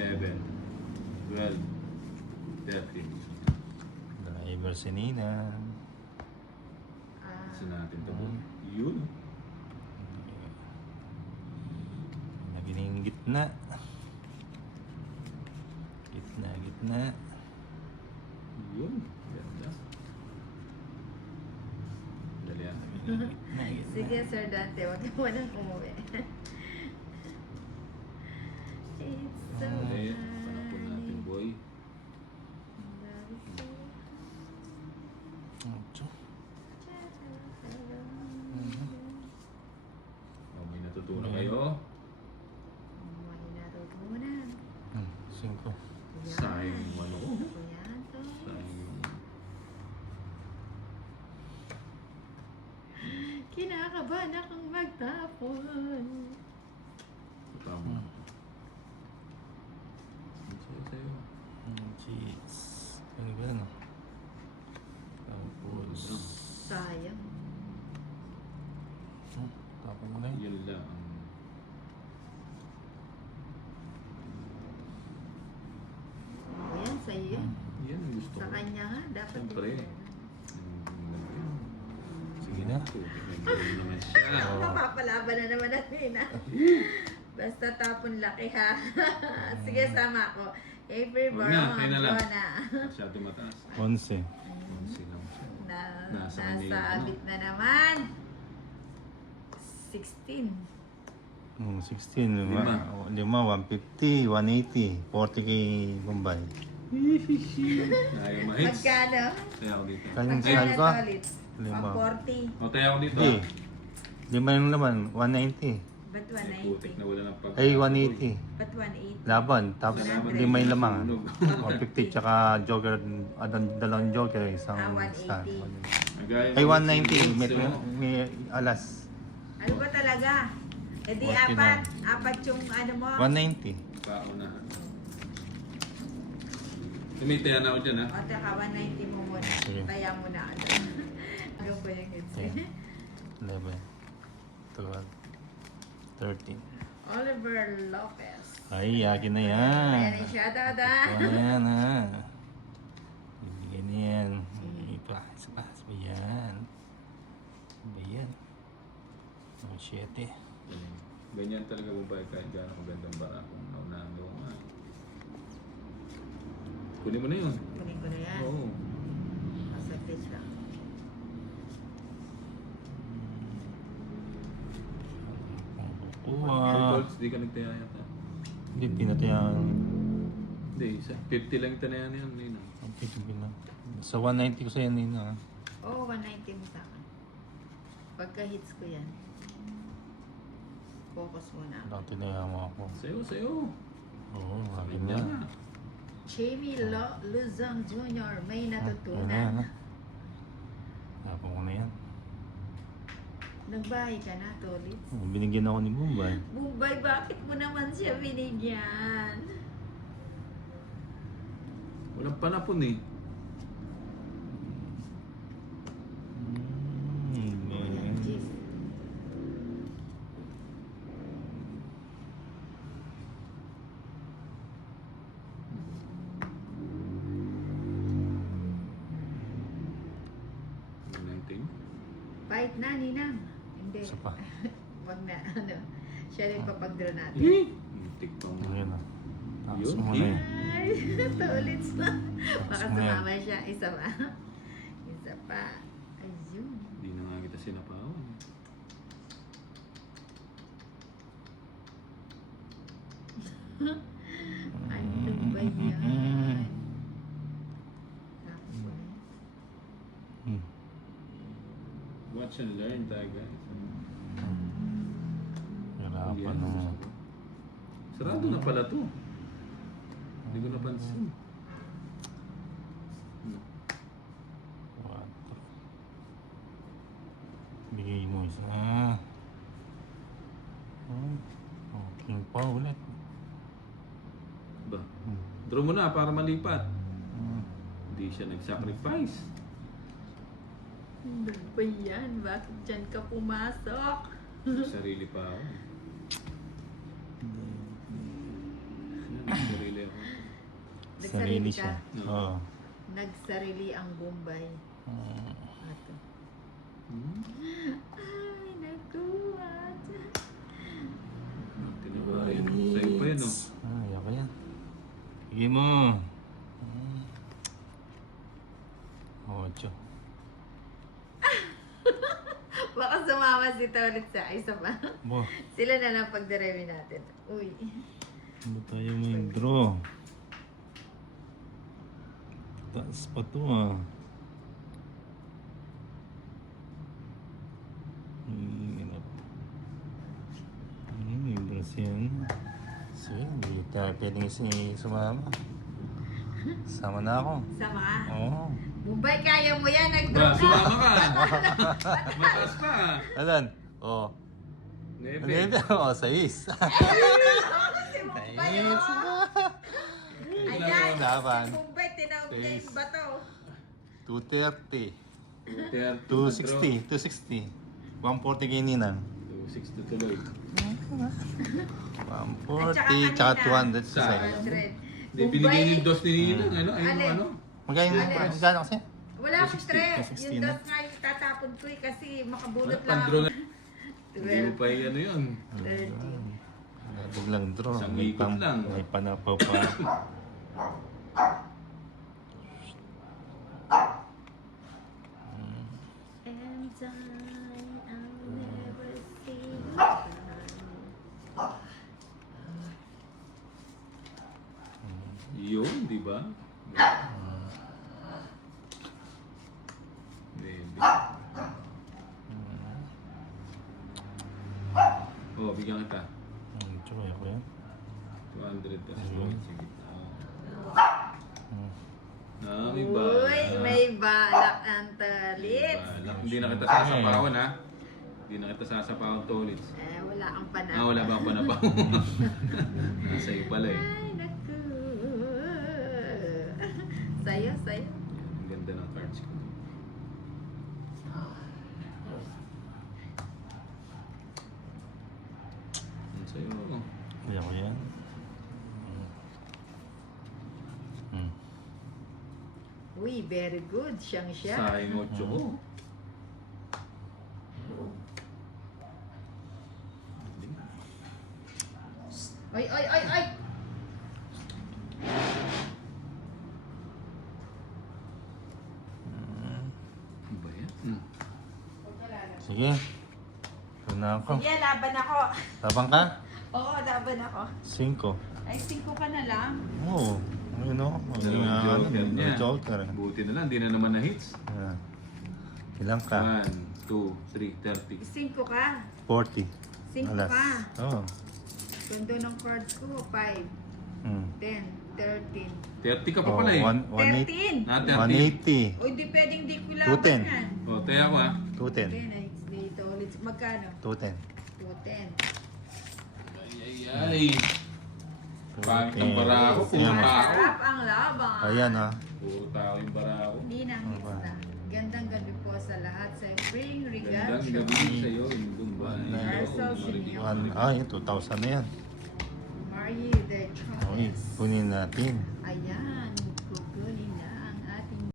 11, 12, 13. Driver si Nina. Kasi natin ito. Yun. Naging gitna. Gitna. Yun. Ganda. Dali yan. Gitna. Sige, Sir Dante, huwag mo nang umuwi. It's so Dali. Panapon natin, boy. Ocho. Oh, may natutunan kayo. May natutunan. Cinco. Sayang yung ano ko. Yan to. Sayang yung... Kinakabahan akong magtapon. Tama. Ang sayo. Cheese. Ano ba yan? Tapos... Sayang. Tapos mo na yun. Yun lang. O yan, sa'yo yan. Yan ang gusto ko. Sa kanya nga, dapat Siyempre. din. Sige na. Nag-gawin naman siya. Mapapalaban na naman natin, ha? Basta tapon laki, ha? Sige, sama ko. April, Huwag na, kayo na lang. na. Masyado mataas. 11. 11 lang siya. Nasa Nasa kanya yun, abit na naman. 16. 16. Lima. 150, 180, 40k Bombay. Ayaw mahits. Magkano? Kaya ako dito. Kanyang Magkano saan ka? to ulit? Lima. 40. O, tayo ako dito. Hindi. Lima yung laman, 190. Ba't Ay, putik na 190? wala ng pag... Ay, 180. Ba't 180? Laban. Tapos Salamat. lima yung lamang. Sunog. 150 tsaka joker, dalawang joker, isang 180. stand. Agaya Ay, mo, 190. May, so, may alas. Ano ba talaga? E di Okay apat. Apat yung ano mo. 190. paunahan. Tumitaya na ako dyan, ha? O, teka, 190 mo muna. Sige. Kaya mo na. Ano ba yung hits? 10, 11, 12, 13. Oliver Lopez. Ay, yakin na yan. Ayan yung shoutout, ha? Ito na yan, ha. Bibigyan na yan. Isa pa. Yan. Ba yan? 7. Ganyan talaga babae kahit gano'ng magandang bara kung naunahan daw nga. Kunin mo na yun. Kunin ko na yan. Oo. Nasa pitch lang. Kuha. Results, di ka nagtaya yata. Hindi, tinatayaan. Hindi, 50 lang tanayan yan, Nina. Ang pitigil na. Sa 190 ko sa'yo, Nina. Oo, 190 mo sa akin. Pagka hits ko yan. Focus muna. Dati na mo ako. Sayo. Oo, sabi Kanya niya. na. Jamie Luzang Jr. may Yan natutunan. na. Tapos ko na yan. Nagbahay ka na, Tolits. Binigyan ako ni Bombay. Bubay, bakit mo naman siya binigyan? Walang panapon eh. Ayan, jeez. Fight na, Ninang. Hindi. Isa pa. Wag na, ano. Siya rin papag-draw natin. Tik pa mo. Ayan na. Tapos Yun, mo na yan. Ay, Tolits na. Baka mo yan. sumama siya. Isa pa. Isa pa. Ayun. Hindi na nga kita sinapawan. Ano ba yan? Tapos ko na. Hmm. Watch and learn tayo guys. Hirapan Yan, mo. gusto ko. Sarado na pala to. Hindi ko napansin. Quatro. Bigay mo isa. Oh, king pa ulit. Ba? Hmm. Draw mo na para malipat. Hmm. Hindi siya nag-sacrifice. Ano ba yan? Bakit dyan ka pumasok? Sarili pa ako. Yan, sarili Sarili siya. Oo. Nagsarili ang Bombay. Mm. Ato. Hmm? Ay, nagkuhat. Tinabayan. Sa'yo pa yun, oh. Ay, ako yan. Sige mo. Mm. 8. Baka sumama si ulit sa isa pa. Bo, Sila na lang pagdirewi natin. Uy. ano tayo may draw? Taas pa to ah. Yung draws yan. So yun, hindi tayo pwedeng sumama. Sama na ako. Sama ka. Oo. Bombay, kaya mo yan. Ba, Nag-draw ka. sumama ka. Mataas pa. Alan? Oo. Ano yun? Nebe. Oo, 6. Si Bombay, oh. Ayan. Laban. Si Bombay, tinawag niya yung bato. 230. 260. 260. 140 kay Ninang. 260 tuloy. 140, tsaka 200 sa sa'yo. 100. Hindi, binigay yung dos ni Ninang. Ano? Ayun, Alin? ano? Magkano kasi? Wala akong 260, stress. 260 Yung na. dos nga yung tatapon ko eh, kasi makabulot lang Pandro ako. na. Hindi mo pa yung ano yun. 30. Labog lang draw. Isang May ikot lang. May panapaw pa. And I'll never see you again. Yun, di ba? Nebe. Oh, bigyan kita. Tsaka ako yan. 200 tas sige. May Uy, balak. may balak ang talit. Balak. Hindi na kita sasapawan, ha? Hindi na kita sasapawan to ulit. Wala kang Ah, panahon. wala bang panabaw? Nasa iyo pala eh. Ay, naku. Sayo, sayo. Ang ganda ng cards ko. Ang sa'yo. Kaya ko yan. Uy, very good. Siyang siya. Sayang 8 ko. Oy, oy, oy, oy! Ano ba yan? Sige. Ito na ako. Sige, laban ako. Tabang ka? Oo, laban ako. 5. Ay, 5 ka na lang. Oo. Ayun o. Dalawang joker niya. Joker. Buti na lang, di na naman na-hits. Ayan. Ilang ka? 1, 2, 3, 30. 5 ka. 40. 5 Alas. ka. Oo. Tondo ng cards ko, 5, 10, 13. 30 ka pa pala eh. 13! Ah, 30. 180. Uy, di pwedeng di ko laban 210. yan. O, tayo ako ah. 210. Okay, next dito ulit. Magkano? 210. 210. Ay. Pangit ang bara ako. Puro Ayan. tao. Sarap ang laban. Ayan ha. Puro tao yung bara ako. Hindi na hits na. Gandang gabi po sa lahat. Sa spring regal Gandang show. gabi sa'yo. Yung Dumbay. Marcel Sinyo. Ay, 2,000 na yan. Marie de Okay, Charles. kunin natin.